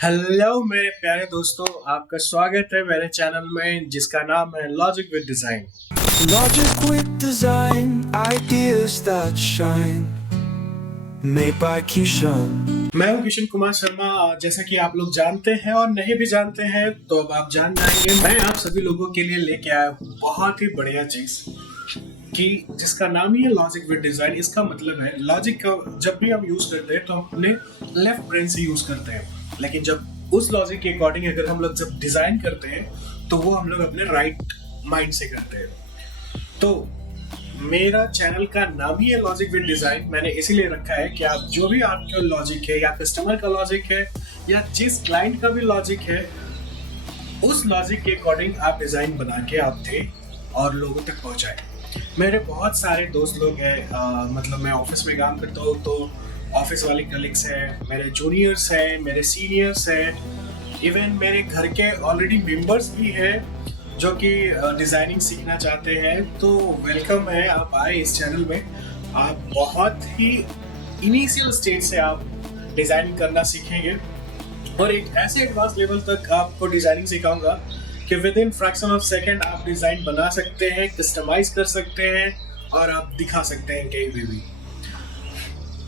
Hello मेरे प्यारे दोस्तों, आपका स्वागत है मेरे चैनल में जिसका नाम है logic with design. Logic with design, ideas that shine. Made by Kishan. मैं हूं किशन कुमार शर्मा। जैसा कि आप लोग जानते हैं और नहीं भी जानते हैं तो अब आप जान जाएंगे। मैं आप सभी लोगों के लिए लेके आया हूं बहुत ही बढ़िया चीज कि जिसका नाम ही है लॉजिक विद डिजाइन। इसका मतलब है लॉजिक का जब भी हम यूज करते हैं तो हम अपने लेफ्ट ब्रेन से यूज करते हैं, लेकिन जब उस लॉजिक के अकॉर्डिंग अगर हम लोग जब डिजाइन करते हैं तो वो हम लोग अपने राइट माइंड से करते हैं। तो मेरा चैनल का नाम ही है लॉजिक विद डिजाइन। मैंने इसीलिए रखा है कि आप जो भी आपका लॉजिक है या कस्टमर का लॉजिक है या जिस क्लाइंट का भी लॉजिक है, उस लॉजिक के अकॉर्डिंग आप डिजाइन बना के आप दें और लोगों तक पहुंचाएं। मेरे बहुत सारे दोस्त लोग हैं, मतलब मैं ऑफिस में काम करता हूँ तो ऑफिस वाले कलीग्स हैं, मेरे जूनियर्स हैं, मेरे सीनियर्स हैं, इवन मेरे घर के ऑलरेडी मेंबर्स भी हैं जो कि डिज़ाइनिंग सीखना चाहते हैं। तो वेलकम है, आप आए इस चैनल में। आप बहुत ही इनिशियल स्टेज से आप डिज़ाइनिंग करना सीखेंगे और एक ऐसे एडवांस लेवल तक आपको डिज़ाइनिंग सिखाऊंगा कि with in fraction of second आप डिज़ाइन बना सकते हैं, कस्टमाइज कर सकते हैं और आप दिखा सकते हैं कहीं भी।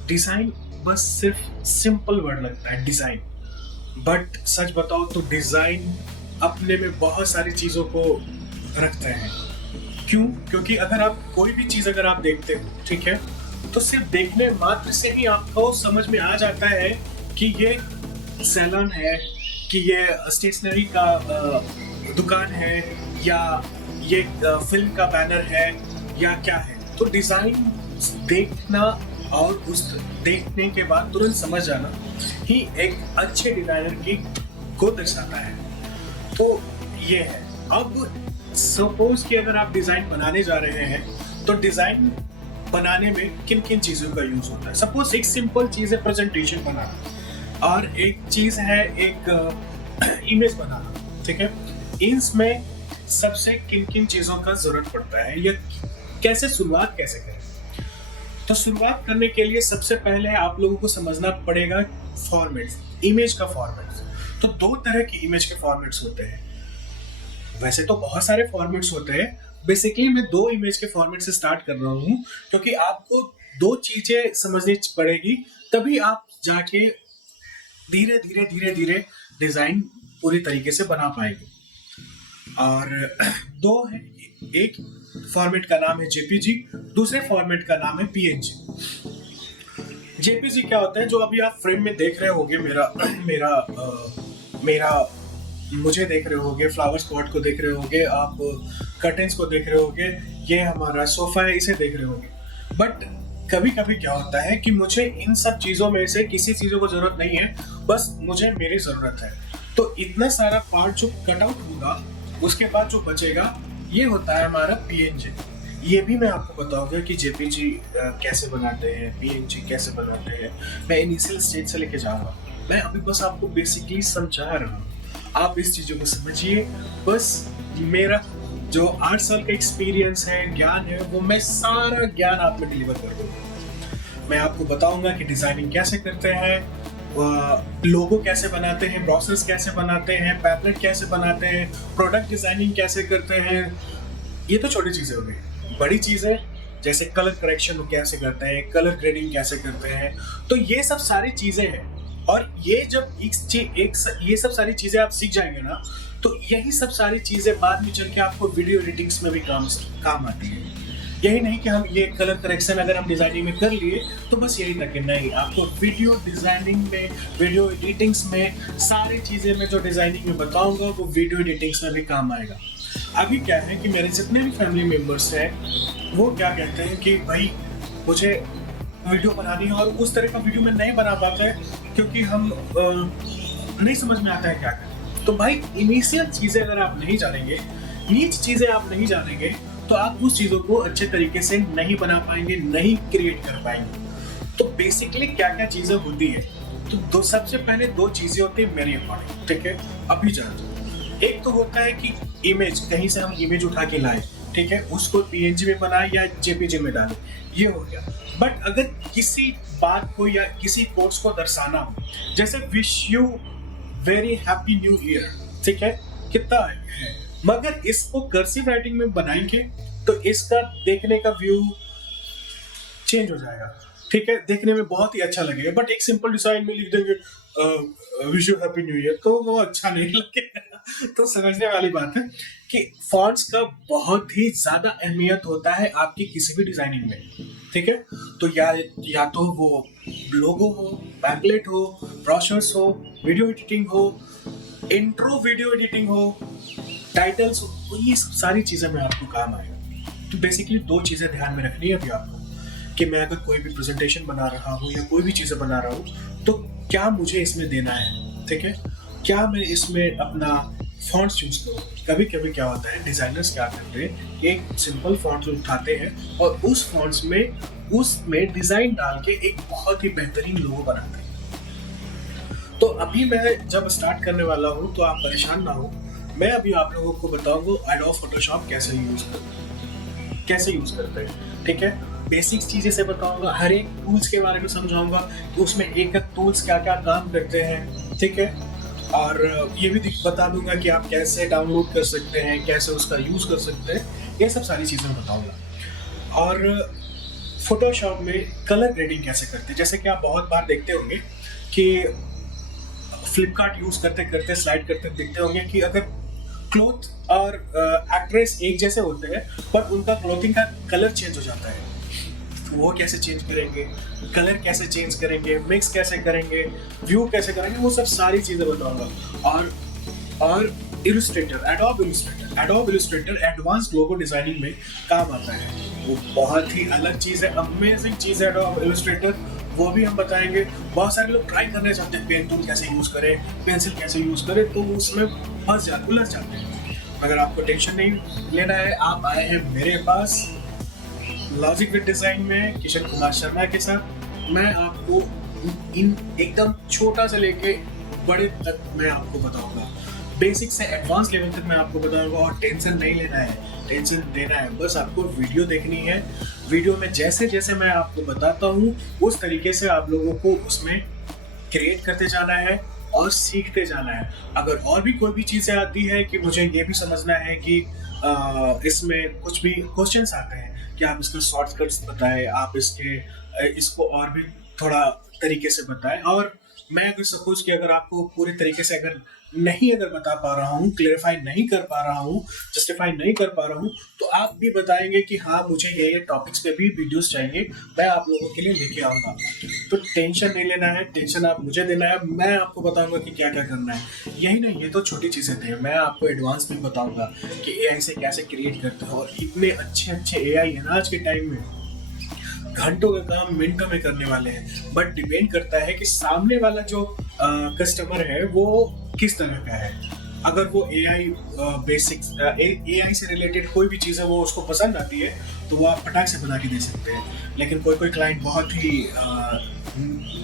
डिज़ाइन बस सिर्फ सिंपल वर्ड लगता है डिज़ाइन, बट सच बताओ तो डिज़ाइन अपने में बहुत सारी चीज़ों को रखते हैं। क्यों? क्योंकि अगर आप कोई भी चीज़ अगर आप देखते हो, ठीक है, तो सिर्फ देखने मात्र से ही आपको समझ में आ जाता है कि ये सैलून है, कि ये स्टेशनरी का दुकान है, या ये फिल्म का बैनर है, या क्या है। तो डिज़ाइन देखना और उस देखने के बाद तुरंत समझ जाना ही एक अच्छे डिज़ाइनर की को दर्शाता है। तो ये है। अब सपोज कि अगर आप डिजाइन बनाने जा रहे हैं तो डिजाइन बनाने में किन किन चीजों का यूज होता है। सपोज एक सिंपल चीज है प्रेजेंटेशन बनाना और एक चीज है एक इमेज बनाना, ठीक है। इनमें सबसे किन किन चीजों का जरूरत पड़ता है या कैसे शुरुआत कैसे करें। तो शुरुआत करने के लिए सबसे पहले आप लोगों को समझना पड़ेगा फॉर्मेट्स, इमेज का फॉर्मेट्स। तो दो तरह की इमेज के फॉर्मेट्स होते हैं। वैसे तो बहुत सारे फॉर्मेट्स होते हैं, बेसिकली मैं दो इमेज के फॉर्मेट से स्टार्ट कर रहा हूँ क्योंकि आपको दो चीजें समझनी पड़ेगी, तभी आप जाके धीरे धीरे धीरे धीरे डिजाइन पूरी तरीके से बना पाएंगे। और दो है, एक फॉर्मेट का नाम है जेपीजी, दूसरे फॉर्मेट का नाम है पीएनजी। जेपीजी क्या होता है? जो अभी आप फ्रेम में देख रहे होगे, मेरा मुझे देख रहे होगे, फ्लावर स्पॉट को देख रहे होगे, आप कर्टेन्स को देख रहे होगे, ये हमारा सोफा है, इसे देख रहे होगे। बट कभी कभी क्या होता है कि मुझे इन सब चीज़ों में से किसी चीज़ों को ज़रूरत नहीं है, बस मुझे मेरी ज़रूरत है। तो इतना सारा पार्ट जो कट आउट होगा उसके बाद जो बचेगा ये होता है हमारा पीएनजी। ये भी मैं आपको बताऊंगा कि जेपीजी कैसे बनाते हैं, पीएनजी कैसे बनाते हैं। मैं इनिशियल स्टेज से लेके जाऊंगा, मैं अभी बस आपको बेसिकली समझा रहा हूँ, आप इस चीज़ों को समझिए। बस मेरा जो 8 साल का एक्सपीरियंस है, ज्ञान है, वो मैं सारा ज्ञान आप में डिलीवर कर दूंगा। मैं आपको बताऊंगा कि डिज़ाइनिंग कैसे करते हैं, लोगो कैसे बनाते हैं, ब्रोशर्स कैसे बनाते हैं, पैम्पलेट कैसे बनाते हैं, प्रोडक्ट डिज़ाइनिंग कैसे करते हैं। ये तो छोटी चीज़ें हो गई। बड़ी चीज़ें जैसे कलर करेक्शन कैसे करते हैं, कलर ग्रेडिंग कैसे करते हैं, तो ये सब सारी चीज़ें हैं। और ये जब ये सब सारी चीज़ें आप सीख जाएंगे ना, तो यही सब सारी चीज़ें बाद में चल के आपको वीडियो एडिटिंग्स में भी काम आती है। यही नहीं कि हम ये कलर करेक्शन अगर हम डिज़ाइनिंग में कर लिए तो बस यही तक है, नहीं, आपको वीडियो डिज़ाइनिंग में, वीडियो एडिटिंग्स में, सारी चीज़ें मैं जो डिज़ाइनिंग में बताऊंगा वो वीडियो एडिटिंग्स में भी काम आएगा। अभी क्या है कि मेरे जितने भी फैमिली मेम्बर्स हैं वो क्या कहते हैं कि भाई मुझे वीडियो बनानी है, और उस तरह का वीडियो मैं नहीं बना पाता है क्योंकि हम नहीं समझ में आता है क्या करें। तो भाई इनिशियल चीज़ें अगर आप नहीं जानेंगे, नीच चीज़ें आप नहीं जानेंगे, तो आप उस चीज़ों को अच्छे तरीके से नहीं बना पाएंगे, नहीं क्रिएट कर पाएंगे। तो बेसिकली क्या क्या चीज़ें होती है, तो सबसे पहले दो चीज़ें होती है मेरे अकॉर्डिंग, ठीक है। अभी जानते हो, एक तो होता है कि इमेज, कहीं से हम इमेज उठा के लाए, ठीक है, उसको पीएनजी में बनाए या जेपीजी में डालें, ये हो गया। बट अगर किसी बात को या किसी कोर्स को दर्शाना हो, जैसे wish you very happy new year, ठीक है, कितना है। मगर इसको कर्सिव राइटिंग में बनाएंगे तो इसका देखने का व्यू चेंज हो जाएगा, ठीक है, देखने में बहुत ही अच्छा लगेगा। बट एक सिंपल डिजाइन में लिख देंगे wish you happy new year, तो वो अच्छा नहीं लगेगा। तो समझने वाली बात है कि फॉन्ट्स का बहुत ही ज्यादा अहमियत होता है आपकी किसी भी डिजाइनिंग में, ठीक है। तो या तो वो लोगो हो, पैम्पलेट हो, ब्रोशर्स हो, वीडियो एडिटिंग हो, इंट्रो वीडियो एडिटिंग हो, टाइटल्स हो, तो ये सब सारी चीजें में आपको काम आएगा। तो बेसिकली दो चीजें ध्यान में रखनी है अभी आपको कि मैं अगर कोई भी प्रेजेंटेशन बना रहा हूँ या कोई भी चीजें बना रहा हूँ तो क्या मुझे इसमें देना है, ठीक है, क्या मैं इसमें अपना फॉन्ट्स चूज करूँ। कभी कभी क्या होता है, डिजाइनर्स क्या करते हैं, एक सिंपल फॉन्ट उठाते हैं और उस फॉन्ट्स में उसमें डिजाइन डाल के एक बहुत ही बेहतरीन लोगो बनाते हैं। तो अभी मैं जब स्टार्ट करने वाला हूँ तो आप परेशान ना हो, मैं अभी आप लोगों को बताऊंगा एडोब फोटोशॉप कैसे यूज करते हैं, ठीक है। बेसिक्स चीजें से बताऊंगा, हर एक टूल्स के बारे में समझाऊंगा कि उसमें एक एक टूल्स क्या क्या काम करते हैं, ठीक है। और ये भी बता दूंगा कि आप कैसे डाउनलोड कर सकते हैं, कैसे उसका यूज कर सकते हैं, ये सब सारी चीजें बताऊंगा। और फोटोशॉप में कलर ग्रेडिंग कैसे करते हैं, जैसे कि आप बहुत बार देखते होंगे कि फ्लिपकार्ट यूज करते करते स्लाइड करते देखते होंगे कि अगर क्लोथ और एक्ट्रेस एक जैसे होते हैं पर उनका क्लोथिंग का कलर चेंज हो जाता है, तो वो कैसे चेंज करेंगे, कलर कैसे चेंज करेंगे, मिक्स कैसे करेंगे, व्यू कैसे करेंगे, वो सब सारी चीजें बताऊंगा। और Illustrator, adobe Illustrator advance logo designing में काम आता है, वो बहुत ही अलग चीज है, अमेजिंग चीज है एडोब इलस्ट्रेटर, वो भी हम बताएंगे। बहुत सारे लोग ट्राई करने चाहते हैं पेन टूल कैसे यूज करें, पेंसिल कैसे यूज करें, तो उसमें उलझ जाते हैं। मगर आपको टेंशन नहीं लेना है, आप आए हैं मेरे पास लॉजिक विद डिजाइन में किशन कुमार शर्मा के साथ। मैं आपको इन एकदम छोटा से लेके बड़े तक मैं आपको बताऊंगा, बेसिक से एडवांस लेवल तक मैं आपको बताऊंगा। और टेंशन नहीं लेना है, टेंशन देना है बस आपको वीडियो देखनी है। वीडियो में जैसे जैसे मैं आपको बताता हूँ उस तरीके से आप लोगों को उसमें क्रिएट करते जाना है और सीखते जाना है। अगर और भी कोई भी चीजें आती है कि मुझे ये भी समझना है कि इसमें कुछ भी क्वेश्चंस आते हैं कि आप इसके शॉर्टकट्स बताएं, आप इसको और भी थोड़ा तरीके से बताएं। और मैं अगर सपोज कि अगर आपको पूरे तरीके से अगर बता पा रहा हूँ, क्लेरिफाई नहीं कर पा रहा हूँ, जस्टिफाई नहीं कर पा रहा हूँ, तो आप भी बताएंगे कि हाँ मुझे ये टॉपिक्स पे भी वीडियोस चाहिए, मैं आप लोगों के लिए लेके आऊंगा। तो टेंशन नहीं लेना है, टेंशन आप मुझे देना है, मैं आपको बताऊंगा कि क्या क्या करना है। यही नहीं, ये तो छोटी चीजें थे, मैं आपको एडवांस में बताऊंगा कि एआई से कैसे क्रिएट करते हैं। और इतने अच्छे एआई है ना आज के टाइम में, घंटों का काम मिनटों में करने वाले हैं। बट डिपेंड करता है कि सामने वाला जो कस्टमर है वो किस तरह का है। अगर वो एआई बेसिक्स एआई से रिलेटेड कोई भी चीज़ है वो उसको पसंद आती है तो वो आप फटाक से बना के दे सकते हैं। लेकिन कोई क्लाइंट बहुत ही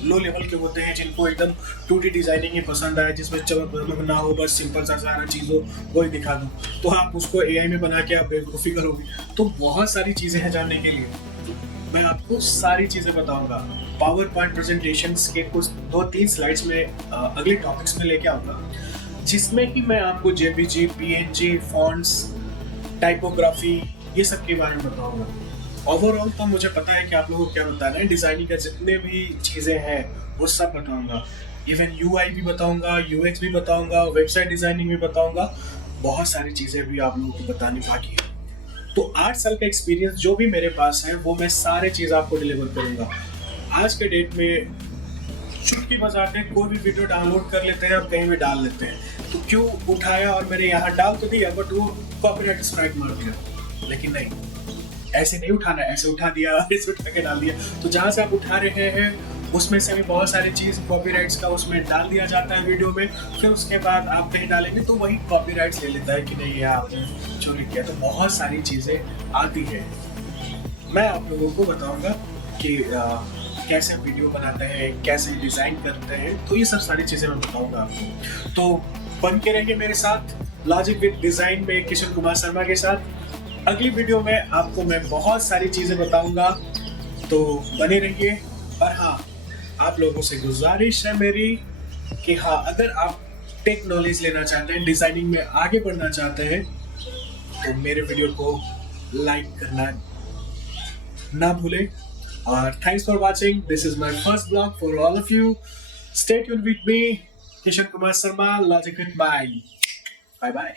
लो लेवल के होते हैं जिनको एकदम 2D डिजाइनिंग ही पसंद आए, जिसमें चमक ना हो, बस सिंपल सा सारा चीज़ हो वही दिखा दो, तो आप उसको एआई में बना के आप बेवकूफ़ी करोगे। तो बहुत सारी चीज़ें हैं जानने के लिए, मैं आपको सारी चीजें बताऊंगा। पावर पॉइंट प्रेजेंटेशन के कुछ 2-3 स्लाइड्स में अगले टॉपिक्स में लेके आऊंगा, जिसमें कि मैं आपको जेपीजी, पीएनजी, फॉन्ट्स, टाइपोग्राफी, ये सब के बारे में बताऊंगा। ओवरऑल तो मुझे पता है कि आप लोगों को क्या बताना है, डिजाइनिंग का जितने भी चीजें हैं वो सब बताऊंगा। इवन यूआई भी बताऊंगा, यूएक्स भी बताऊंगा, वेबसाइट डिजाइनिंग भी बताऊंगा, बहुत सारी चीजें भी आप लोगों को बतानी बाकी है। तो 8 साल का एक्सपीरियंस जो भी मेरे पास है वो मैं सारे चीज आपको डिलीवर करूंगा। आज के डेट में चुटकी बजाते कोई भी वीडियो डाउनलोड कर लेते हैं और कहीं भी डाल लेते हैं, तो क्यों उठाया और मेरे यहाँ डाल तो दिया बट वो कॉपीराइट स्ट्राइक मार दिया। लेकिन नहीं, ऐसे नहीं उठाना, ऐसे उठा दिया, ऐसे उठा के डाल दिया। तो जहाँ से आप उठा रहे हैं उसमें से भी बहुत सारी चीज कॉपीराइट्स का उसमें डाल दिया जाता है वीडियो में, फिर उसके बाद आप कहीं डालेंगे तो वही कॉपीराइट्स ले लेता है कि नहीं ये आपने चोरी किया। तो बहुत सारी चीजें आती है, मैं आप लोगों को बताऊंगा कि कैसे वीडियो बनाते हैं, कैसे डिजाइन करते हैं, तो ये सब सारी चीजें मैं बताऊंगा आपको। तो बन के रहिए मेरे साथ लॉजिक विद डिजाइन में किशन कुमार शर्मा के साथ। अगली वीडियो में आपको मैं बहुत सारी चीजें बताऊंगा, तो बने रहिए। और हाँ, आप लोगों से गुजारिश है मेरी कि हाँ, अगर आप टेक नॉलेज लेना चाहते हैं, डिजाइनिंग में आगे बढ़ना चाहते हैं, तो मेरे वीडियो को लाइक करना ना भूलें। और thanks for watching, this is my first blog for all of you. Stay tuned with me, Kishan Kumar Sharma, logic with mind. Bye bye.